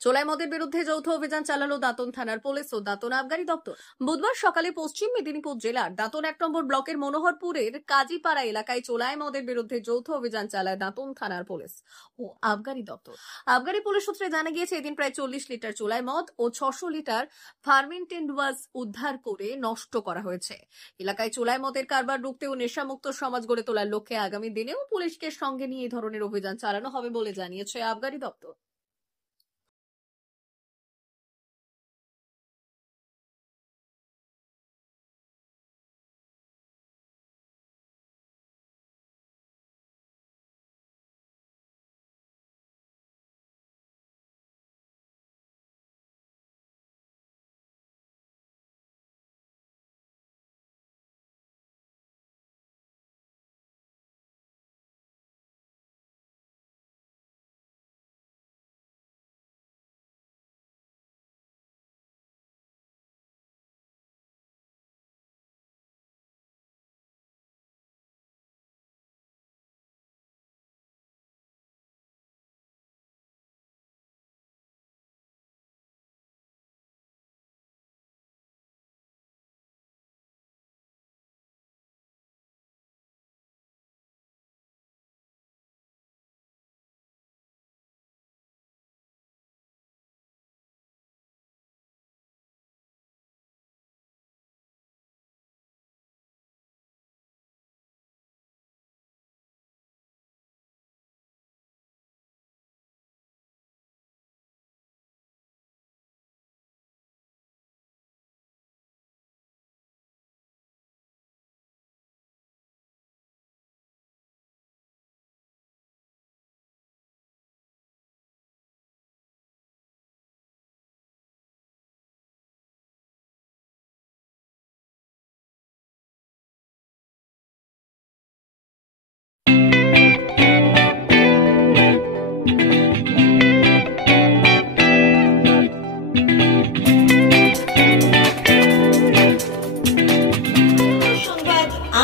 চোলাই মদের বিরুদ্ধে যৌথ অভিযান চালালো দাঁতন থানার পুলিশ ও দাঁতন আবগারি দপ্তর। বুধবার সকালে পশ্চিম মেদিনীপুর জেলার দাঁতন 1 নম্বর ব্লকের মনোহরপুরের কাজীপাড়া এলাকায় চোলাই মদের বিরুদ্ধে যৌথ অভিযান চালায় দাঁতন থানার পুলিশ ও আবগারি দপ্তর। আবগারি পুলিশ সূত্রে জানা গিয়েছে, এদিন প্রায় 40 লিটার চোলাই মদ ও 600 লিটার ফার্মেন্টেড ওয়াজ উদ্ধার করে নষ্ট করা হয়েছে। এলাকায় চোলাই মদের কারবার রুখতে ও নেশামুক্ত সমাজ গড়ে তোলার লক্ষ্যে আগামী দিনেও পুলিশকে সঙ্গে নিয়ে এই ধরনের অভিযান চালানো হবে বলে জানিয়েছে আবগারি দপ্তর।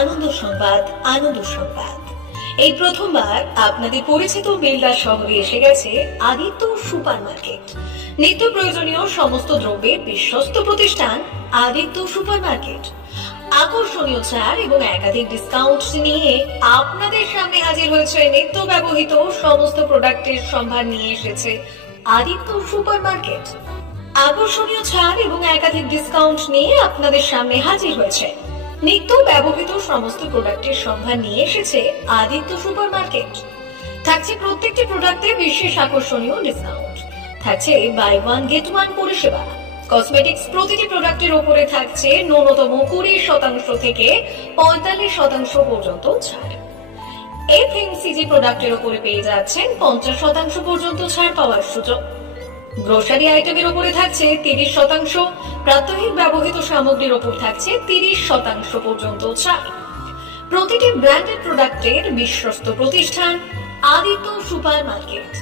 আনন্দ সংবাদ, আনন্দ সংবাদ। এই প্রথমবার আপনাদের পরিচিত বেলদা শহরে এসে গেছে আদিত্য সুপার মার্কেট। নিত্য প্রয়োজনীয় সমস্ত দ্রব্যের বিশ্বস্ত প্রতিষ্ঠান আদিত্য সুপার মার্কেট। আকর্ষণীয় ছাড় এবং একাধিক ডিসকাউন্ট নিয়ে আপনাদের সামনে হাজির হয়েছে। নিত্য ব্যবহৃত সমস্ত প্রোডাক্টের সম্ভার নিয়ে এসেছে আদিত্য সুপার মার্কেট। আকর্ষণীয় ছাড় এবং একাধিক ডিসকাউন্ট নিয়ে আপনাদের সামনে হাজির হয়েছে। নিত্য ব্যবহৃত সমস্ত প্রোডাক্টের সম্ভার নিয়ে এসেছে আদিত্য সুপার মার্কেট। থাকছে প্রত্যেকটি প্রোডাক্টে বিশেষ আকর্ষণীয় ডিসকাউন্ট। থাকছে বাই ওয়ান গেট ওয়ান পরিষেবা। কসমেটিক্স প্রতিটি প্রোডাক্টের উপরে থাকছে ন্যূনতম 20% থেকে 45% পর্যন্ত ছাড়। এফএমসিজি প্রোডাক্টের উপরে পেয়ে যাচ্ছেন 50% পর্যন্ত ছাড় পাওয়ার সুযোগ। গ্রোসারি আইটেমের উপরে থাকছে 30%, প্রাত্যহিক ব্যবহৃত সামগ্রীর উপর থাকছে 30% পর্যন্ত ছাড়। প্রতিটি ব্র্যান্ডেড প্রোডাক্টের বিশ্বস্ত প্রতিষ্ঠান আদিত্য সুপার মার্কেট।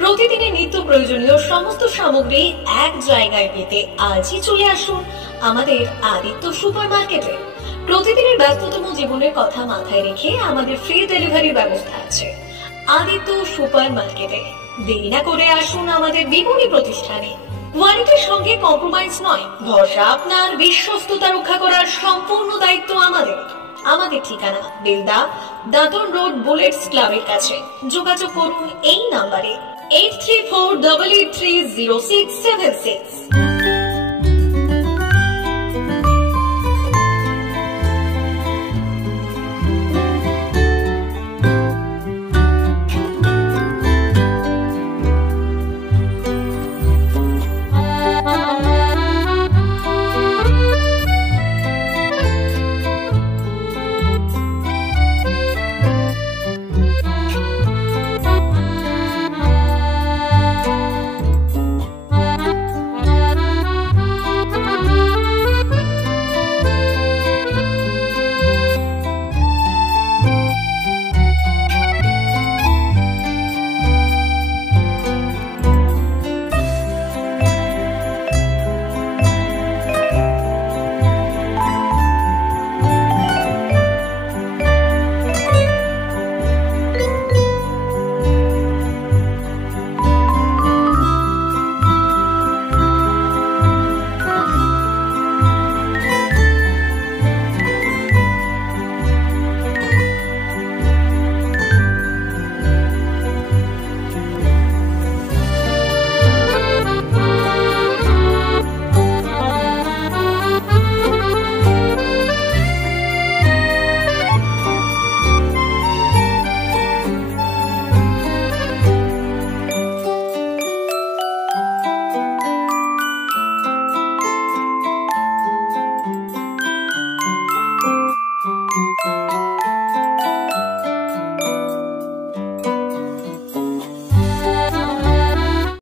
প্রতিদিনের নিত্য প্রয়োজনীয় সমস্ত সামগ্রী এক জায়গায় পেতে আজই চলে আসুন আমাদের আদিত্য সুপার মার্কেটে। প্রতিদিনের ব্যস্ততম জীবনের কথা মাথায় রেখে আমাদের ফ্রি ডেলিভারির ব্যবস্থা আছে আদিত্য সুপার মার্কেটে। দেরি না করে আসুন আমাদের বিপণী প্রতিষ্ঠানে। কোয়ালিটির সঙ্গে কম্প্রোমাইজ নয়, ভরসা আপনার, বিশ্বস্ততা রক্ষা করার সম্পূর্ণ দায়িত্ব আমাদের। আমাদের ঠিকানা বেলদা, দাঁতন রোড, বুলেটস ক্লাবের কাছে। যোগাযোগ করুন এই নাম্বারে 8348830676।